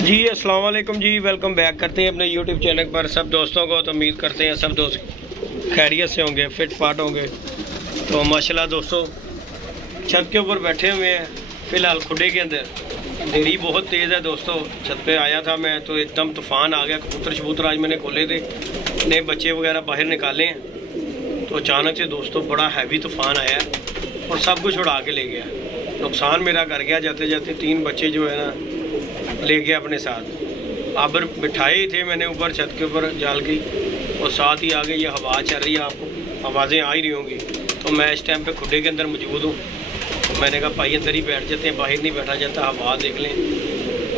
जी अस्सलाम वालेकुम जी, welcome back करते हैं अपने यूट्यूब चैनल पर सब दोस्तों को। तो उम्मीद करते हैं सब दोस्त खैरियत से होंगे, फिट फाट होंगे। तो माशाल्लाह दोस्तों छत के ऊपर बैठे हुए हैं फ़िलहाल खुडे के अंदर। अंधेरी बहुत तेज़ है दोस्तों। छत पे आया था मैं तो एकदम तूफ़ान आ गया। कबूतर शबूतर आज मैंने खोले थे, नए बच्चे वगैरह बाहर निकाले हैं। तो अचानक से दोस्तों बड़ा हैवी तूफ़ान आया और सब कुछ उड़ा के ले गया। नुकसान मेरा कर गया। जाते जाते 3 बच्चे जो है ना ले गया अपने साथ। आबर बिठाए थे मैंने ऊपर छत के ऊपर जाल की, और साथ ही आगे ये हवा चल रही है, आपको आवाज़ें आ ही रही होंगी। तो मैं इस टाइम पे खुडे के अंदर मौजूद हूँ। तो मैंने कहा भाई अंदर ही बैठ जाते हैं, बाहर नहीं बैठा जाता। हवा देख लें,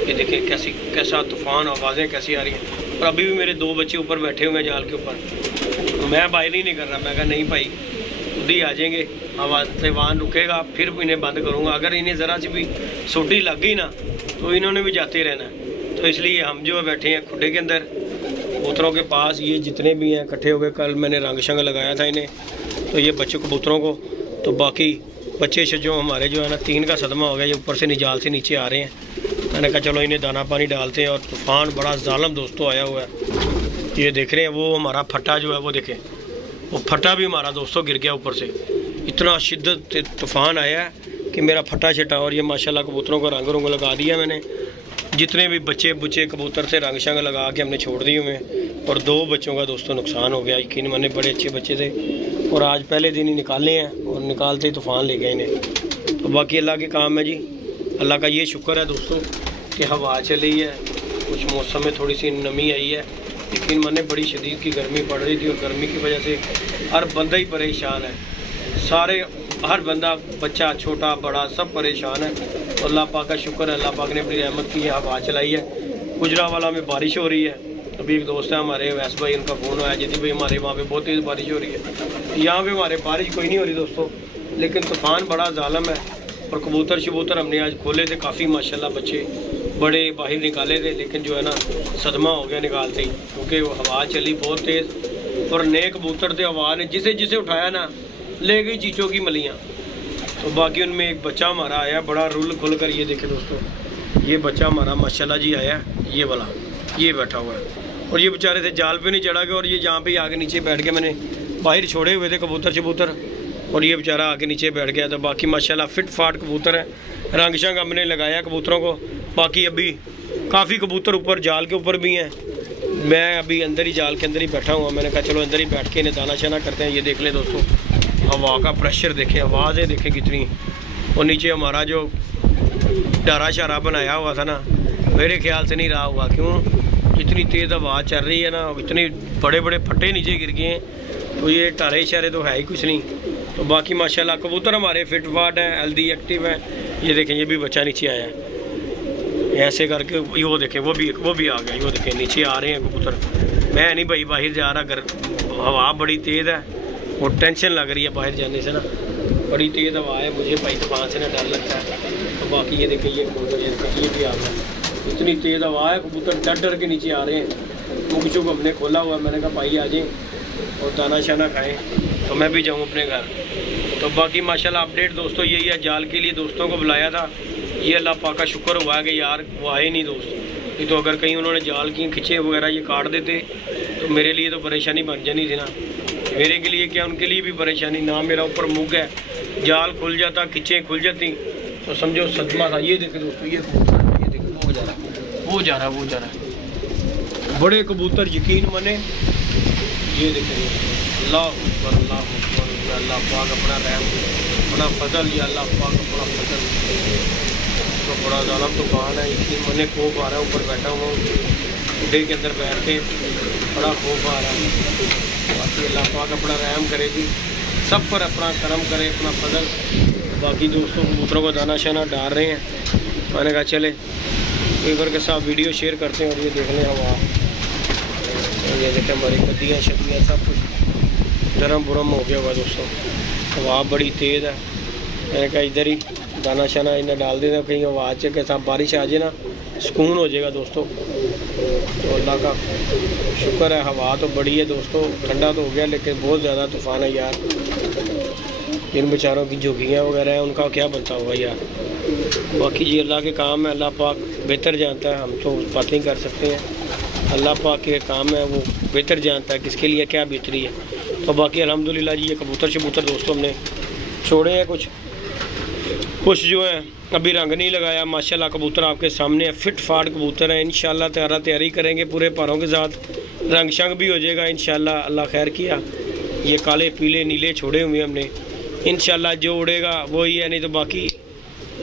ये देखें कैसा तूफ़ान, आवाज़ें कैसी आ रही हैं। और अभी भी मेरे 2 बच्चे ऊपर बैठे हुए हैं जाल के ऊपर। तो मैं बाहर ही नहीं कर रहा। मैं कहा नहीं भाई खुद ही आ जाएंगे, आवाज़ तूफ़ान रुकेगा फिर इन्हें बंद करूँगा। अगर इन्हें ज़रा सी भी सोटी लग गई ना तो इन्होंने भी जाते रहना है। तो इसलिए हम जो है बैठे हैं खुडे के अंदर कबूतरों के पास। ये जितने भी हैं इकट्ठे हो गए। कल मैंने रंग शंग लगाया था इन्हें, तो ये बच्चे कबूतरों को। तो बाकी बच्चे जो हमारे जो है ना 3 का सदमा हो गया। ये ऊपर से निजाल से नीचे आ रहे हैं। मैंने कहा चलो इन्हें दाना पानी डालते हैं। और तूफ़ान बड़ा ज़ालिम दोस्तों आया हुआ है। ये देख रहे हैं वो हमारा फट्टा जो है, वो देखें वो फट्टा भी हमारा दोस्तों गिर गया ऊपर से। इतना शिद्दत तूफ़ान आया है कि मेरा फटा छटा। और ये माशाल्लाह कबूतरों को रंग रंग लगा दिया मैंने। जितने भी बच्चे बुच्चे कबूतर थे रंग शंग लगा के हमने छोड़ दिए हुए। और 2 बच्चों का दोस्तों नुकसान हो गया। यकीन माने बड़े अच्छे बच्चे थे, और आज पहले दिन ही निकाले हैं, और निकालते ही तूफ़ान ले गए इन्हें। तो बाकी अल्लाह के काम है जी। अल्लाह का ये शुक्र है दोस्तों कि हवा चली है, कुछ मौसम में थोड़ी सी नमी आई है। यकीन माने बड़ी शदीद की गर्मी पड़ रही थी, और गर्मी की वजह से हर बंदा ही परेशान है। सारे हर बंदा, बच्चा छोटा बड़ा सब परेशान है। तो अल्लाह पाक का शुक्र है, अल्लाह पाक ने अपनी रहमत की हवा चलाई है। गुजरावाला में बारिश हो रही है। अभी एक दोस्त है हमारे वैस भाई, उनका फ़ोन आया जी भाई हमारे वहाँ पे बहुत तेज़ बारिश हो रही है। यहाँ पे हमारे बारिश कोई नहीं हो रही दोस्तों, लेकिन तूफ़ान बड़ा ज़ालिम है। और कबूतर शबूतर हमने आज खोले थे काफ़ी माशाल्लाह, बच्चे बड़े बाहर निकाले थे, लेकिन जो है ना सदमा हो गया निकालते ही, क्योंकि वो हवा चली बहुत तेज़। और नए कबूतर थे, हवा ने जिसे जिसे उठाया ना ले गई चीचों की मलियाँ। तो बाकी उनमें एक बच्चा हमारा आया बड़ा रुल खुल कर। ये देखे दोस्तों, ये बच्चा हमारा माशाल्लाह जी आया, ये वाला ये बैठा हुआ है। और ये बेचारे थे जाल पे नहीं चढ़ा गया, और ये जहाँ पे आगे नीचे बैठ के मैंने बाहर छोड़े हुए थे कबूतर शबूतर, और ये बेचारा आके नीचे बैठ गया। तो बाकी माशाल्लाह फिट फाट कबूतर है। रंग शंग हमने लगाया कबूतरों को। बाकी अभी काफ़ी कबूतर ऊपर जाल के ऊपर भी हैं। मैं अभी अंदर ही जाल के अंदर ही बैठा हुआ। मैंने कहा चलो अंदर ही बैठ के इन्हें दाना शाना करते हैं। ये देख लें दोस्तों, हवा का प्रेशर देखें, आवाज़ें देखें कितनी। और नीचे हमारा जो डारा शारा बनाया हुआ था ना, मेरे ख्याल से नहीं रहा हुआ। क्यों, इतनी तेज़ हवा चल रही है ना, इतने बड़े बड़े फट्टे नीचे गिर गए हैं। तो ये टारे इशारे तो है ही कुछ नहीं। तो बाकी माशाल्लाह कबूतर हमारे फिट फाट हैं, हेल्दी एक्टिव हैं। ये देखें ये भी बच्चा नीचे आया है ऐसे करके। वो देखें वो भी आ गया। वो देखें नीचे आ रहे हैं कबूतर। मैं नहीं भाई बाहर जा रहा, हवा बड़ी तेज़ है और टेंशन लग रही है बाहर जाने से ना। बड़ी तेज़ हवा है, मुझे भाई तूफान से ना डर लगता है। तो बाकी ये देखें ये कबूतर ये भी आ गया। इतनी तेज़ हवा है, कबूतर डर डर के नीचे आ रहे हैं। मुख चुक हमने खोला हुआ है। मैंने कहा भाई आ जाएँ और दाना शाना खाएँ, तो मैं भी जाऊँ अपने घर। तो बाकी माशाल्लाह अपडेट दोस्तों यही है। जाल के लिए दोस्तों को बुलाया था, ये अल्लाह पाक का शुक्र हुआ है कि यार वो आए नहीं दोस्त। नहीं तो अगर कहीं उन्होंने जाल की खिंचे वगैरह ये काट देते तो मेरे लिए तो परेशानी बन जानी थी ना। मेरे के लिए क्या, उनके लिए भी परेशानी ना। मेरा ऊपर मुग है, जाल खुल जाता, खिंचें खुल जाती तो समझो सदमा था। ये देखे दोस्तों, ये देखो वो जा रहा है बड़े कबूतर। यकीन माने ये देखें अल्लाह अल्लाह पाक अपना रहम अपना फजल, या अल्लाह पाक अपना फजल। तो बड़ा ज़ालिम तूफ़ान है। यकीन माने खौफ आ रहा है। ऊपर बैठा हुआ खुडे के अंदर बैठ के बड़ा खौफ आ रहा है। बाकी अल्लाह पाक अपना रहम करे जी, सब पर अपना करम करे, अपना फजल। बाकी दोस्तों कबूतरों को दाना शाना डाल रहे हैं। मैंने कहा चले एक बार के साथ वीडियो शेयर करते हैं। और ये देख लें हवा, ये देखें हमारी गद्दियाँ शद्दियाँ सब कुछ गरम बुरम हो गया हुआ दोस्तों। हवा बड़ी तेज़ है। मैंने कहा इधर ही दाना शाना इन्हें डाल देना, कहीं हवा के साथ बारिश आ जाए ना सुकून हो जाएगा दोस्तों। तो अल्लाह का शुक्र है, हवा तो बड़ी है दोस्तों। ठंडा तो हो गया लेकिन बहुत ज़्यादा तूफ़ान है यार। जिन बेचारों की झुग्गियाँ वगैरह हैं उनका क्या बनता होगा यार। बाकी जी अल्लाह के काम है, अल्लाह पाक बेहतर जानता है, हम तो बातें कर सकते हैं। अल्लाह पाक के काम है, वो बेहतर जानता है किसके लिए क्या बेहतरी है। तो बाकी अल्हम्दुलिल्लाह जी ये कबूतर शबूतर दोस्तों हमने छोड़े हैं, कुछ जो है अभी रंग नहीं लगाया। माशाल्लाह कबूतर आपके सामने है, फिट फाट कबूतर है। इंशाल्लाह तैयारी करेंगे पूरे पारों के साथ, रंग शंग भी हो जाएगा इंशाल्लाह। अल्लाह खैर किया। ये काले पीले नीले छोड़े हुए हमने, इंशाल्लाह जो उड़ेगा वही है, नहीं तो बाकी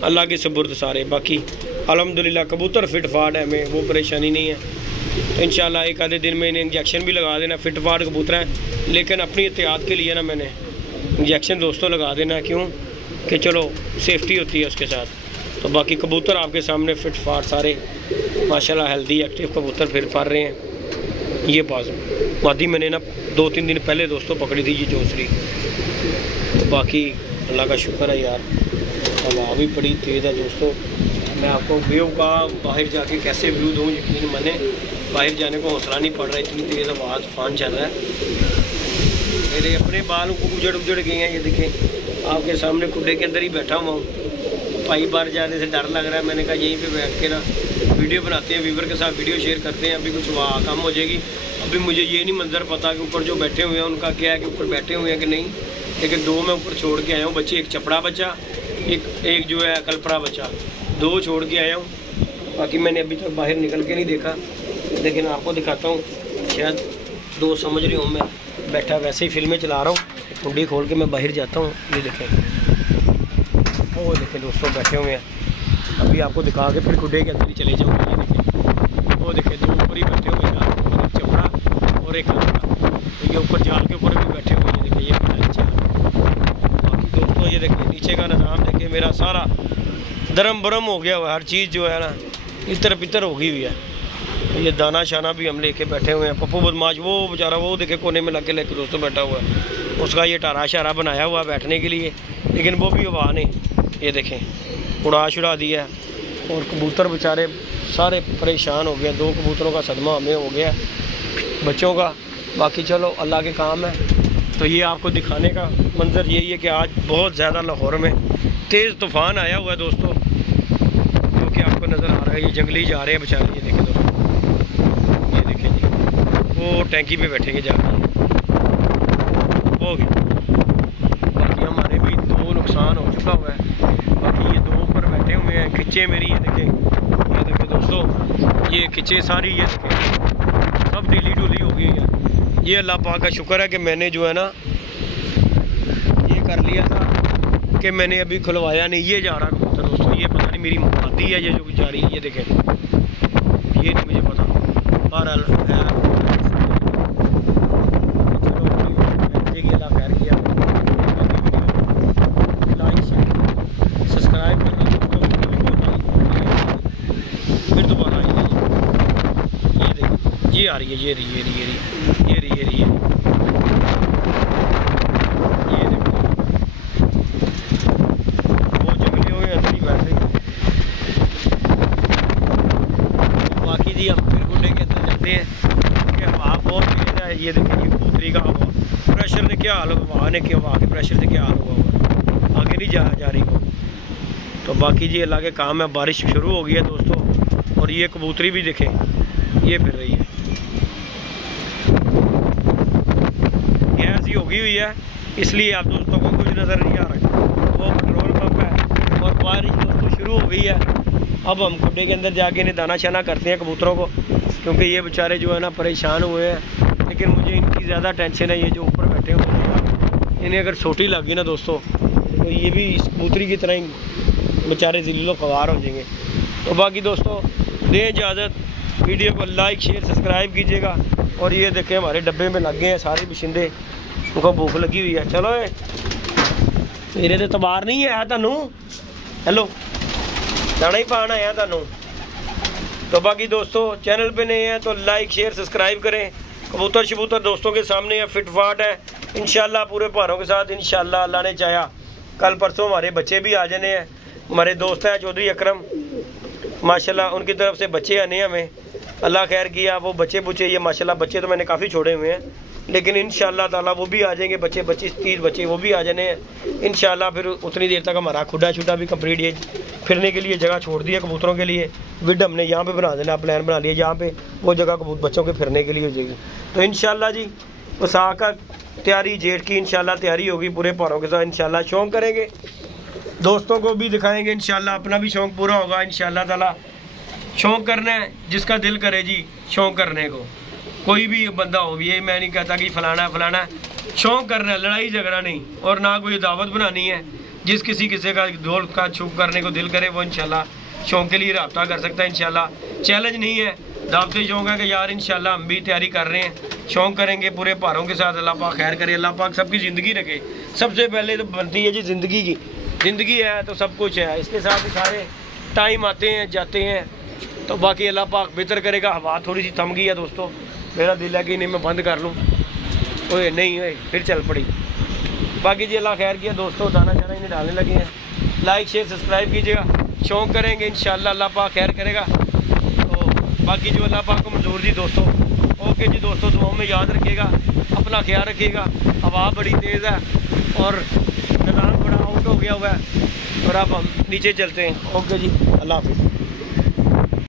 अल्लाह के सुपुर्द सारे। बाकी अल्हम्दुलिल्लाह कबूतर फिट फाट है, हमें वो परेशानी नहीं है। तो इंशाल्लाह एक आधे दिन में इन्हें इंजेक्शन भी लगा देना। फिट फाट कबूतर है, लेकिन अपनी एहतियात के लिए ना मैंने इंजेक्शन दोस्तों लगा देना, क्यों कि चलो सेफ्टी होती है उसके साथ। तो बाकी कबूतर आपके सामने फिट फाट सारे माशाल्लाह हेल्दी एक्टिव कबूतर फिर पड़ रहे हैं। ये मादी मैंने ना 2-3 दिन पहले दोस्तों पकड़ी थी, ये जोसरी। तो बाकी अल्लाह का शुक्र है यार, हवा भी बड़ी तेज़ है दोस्तों। मैं आपको व्यू का बाहर जाके कैसे व्यू दूँ, यकीन माने बाहर जाने को हौसला नहीं पड़ रहा, इतनी तेज़ हवा तूफान चल रहा है। मेरे अपने बाल उजड़ गए हैं, ये देखें आपके सामने खुडे के अंदर ही बैठा हुआ हूँ। भाई बाहर जाने से डर लग रहा है, मैंने कहा यहीं पे बैठ के ना वीडियो बनाते हैं, व्यूवर के साथ वीडियो शेयर करते हैं। अभी कुछ वहाँ कम हो जाएगी। अभी मुझे ये नहीं मंजर पता कि ऊपर जो बैठे हुए हैं उनका क्या है, कि ऊपर बैठे हुए हैं कि नहीं, लेकिन 2 मैं ऊपर छोड़ के आया हूँ बच्चे, एक चपड़ा बच्चा, एक जो है कलपरा बच्चा, 2 छोड़ के आया हूँ। बाकी मैंने अभी तक बाहर निकल के नहीं देखा, लेकिन आपको दिखाता हूँ, शायद 2 समझ रही हूँ। मैं बैठा वैसे ही फिल्में चला रहा हूँ, कुंडी खोल के मैं बाहर जाता हूँ। ये देखें, वो देखें दोस्तों बैठे हुए हैं। अभी आपको दिखा के फिर खुडे के अंदर ही चले जाऊँगा। ये देखें, वो देखें 2 ऊपर ही बैठे हुए हैं, एक चपड़ा और एक कलपरा। तो ये ऊपर जाल के ऊपर भी बैठे हुए हैं। ये देखें, ये नीचे। बाकी दोस्तों ये देखें नीचे का निज़ाम देखें, मेरा सारा दरम बरम हो गया हुआ है, हर चीज़ जो है ना इतर पितर हो गई हुई है। तो ये दाना शाना भी हम लेके बैठे हुए हैं। पप्पू बदमाश वो बेचारा वो देखे कोने में लगे लेके दोस्तों बैठा हुआ है, उसका ये टारा शारा बनाया हुआ बैठने के लिए, लेकिन वो भी हवा ने ये देखें उड़ा छुड़ा दिया। और कबूतर बेचारे सारे परेशान हो गए। 2 कबूतरों का सदमा हमें हो गया बच्चों का। बाकी चलो अल्लाह के काम है। तो ये आपको दिखाने का मंजर यही है कि आज बहुत ज़्यादा लाहौर में तेज़ तूफ़ान आया हुआ है दोस्तों, जो कि आपको नज़र आ रहा है। ये जंगली जा रहे हैं बेचारे, ये देखें दोस्तों, ये देखें जी, वो टैंकी पे बैठेंगे जाके वो भी। बाकी हमारे भी 2 नुकसान हो चुका हुआ है। बाकी ये 2 ऊपर बैठे हुए हैं, खिच्चे मेरी ये देखें दोस्तों, ये खिच्चे सारी ये देखें सब ढीली ढूली हो गई है। ये अल्लाह पाक का शुक्र है कि मैंने जो है ना ये कर लिया था कि मैंने अभी खुलवाया नहीं। ये जा रहा कबूतर दोस्तों, ये पता नहीं मेरी मादी है ये जो जा रही है, ये देखें, ये नहीं मुझे पता। बहरहाल अल्लाह खैर किया, लाइक सब्सक्राइब करना दोस्तों, फिर दोबारा आएगी। ये देखो ये आ रही है, ये रही वो जंगली हो गए अंदर ही बैठ रही। बाकी जी हम फिर गुड्डे के अंदर जाते हैं कि हवा बहुत तेज है। ये देखिए ये कबूतरी का हवा प्रेशर ने क्या हाल, हवा ने क्या, हवा के प्रेशर से क्या हाल हुआ, आगे नहीं जा रही वो। तो बाकी जी अल्लाह के काम है। बारिश शुरू हो गई है दोस्तों, और ये कबूतरी भी देखें ये फिर रही है, गैस ही होगी हुई है, इसलिए आप दोस्तों को कुछ नज़र नहीं आ रहा। वो पेट्रोल पंप है और बारिश दोस्तों शुरू हो गई है। अब हम खुडे के अंदर जाके इन्हें दाना शाना करते हैं कबूतरों को, क्योंकि ये बेचारे जो है ना परेशान हुए हैं। लेकिन मुझे इनकी ज़्यादा टेंशन है, ये जो ऊपर बैठे हुए हैं, इन्हें अगर सोटी लग गई ना दोस्तों तो ये भी इस कबूतरी की तरह ही बेचारे ज़िल्लो ख़वार हो जाएंगे। तो बाकी दोस्तों दें इजाज़त, वीडियो को लाइक शेयर सब्सक्राइब कीजिएगा। और ये देखें हमारे डब्बे में लग गए हैं सारे बशिंदे, उनको भूख लगी हुई है। चलो मेरे तो तबार नहीं है तू, हेलो दाना ही पाना है तू। तो बाकी दोस्तों चैनल पे नए हैं तो लाइक शेयर सब्सक्राइब करें। कबूतर शबूतर दोस्तों के सामने है, फिट फाट है इंशाल्लाह पूरे भारों के साथ। इंशाल्लाह अल्लाह ने चाहा कल परसों हमारे बच्चे भी आ जाने हैं। हमारे दोस्त हैं चौधरी अकरम माशाल्लाह, उनकी तरफ से बच्चे आने हमें, अल्लाह खैर किया। वो बच्चे ये माशाल्लाह बच्चे तो मैंने काफ़ी छोड़े हुए हैं, लेकिन इंशाल्लाह ताला वो भी आ जाएंगे बच्चे, 25-30 बच्चे वो भी आ जाने हैं इंशाल्लाह। फिर उतनी देर तक हमारा खुदा छुटा भी कंप्लीट, ये फिरने के लिए जगह छोड़ दी है कबूतरों के लिए। विड हमने यहाँ पे बना देना, प्लान बना लिया, यहाँ पे वो जगह कबूतर बच्चों के फिरने के लिए हो जाएगी। तो इंशाल्लाह जी वसा का तैयारी जेठ की इंशाल्लाह तैयारी होगी पूरे पारों के साथ। इंशाल्लाह शौक़ करेंगे, दोस्तों को भी दिखाएंगे इंशाल्लाह, अपना भी शौक़ पूरा होगा इंशाल्लाह ताला। शौक़ करना है जिसका दिल करे जी, शौक़ करने को कोई भी बंदा हो, ये मैं नहीं कहता कि फलाना फलाना, शौक़ करना है, लड़ाई झगड़ा नहीं, और ना कोई दावत बनानी है। जिस किसी का दौड़ का छुप करने को दिल करे वो इंशाल्लाह शौक़ के लिए रब्ता कर सकता है इंशाल्लाह। चैलेंज नहीं है, दावते शौक़ है कि यार इंशाल्लाह हम भी तैयारी कर रहे हैं, शौक़ करेंगे पूरे पारों के साथ। अल्लाह पाक खैर करे, अल्लाह पाक सबकी ज़िंदगी रखे। सबसे पहले तो बनती है जी ज़िंदगी की, ज़िंदगी है तो सब कुछ है, इसके साथ ही सारे टाइम आते हैं जाते हैं। तो बाकी अल्लाह पाक बेहतर करेगा। हवा थोड़ी सी थम गई है दोस्तों, मेरा दिल है कि नहीं मैं बंद कर लूँ, ओए नहीं ओए फिर चल पड़ी। बाकी जी अल्लाह खैर किया दोस्तों, दाना शाना इन्हें डालने लगे हैं। लाइक शेयर सब्सक्राइब कीजिएगा, शौक़ करेंगे इंशाल्लाह अल्लाह पाक खैर करेगा। तो बाकी जो अल्लाह पाक को मंजूर जी दोस्तों। ओके जी दोस्तों, दुआओं में याद रखिएगा, अपना ख्याल रखिएगा। हवा बड़ी तेज़ है और निज़ाम बड़ा आउट हो गया हुआ है, और अब हम नीचे चलते हैं। ओके जी, अल्लाह हाफिज़।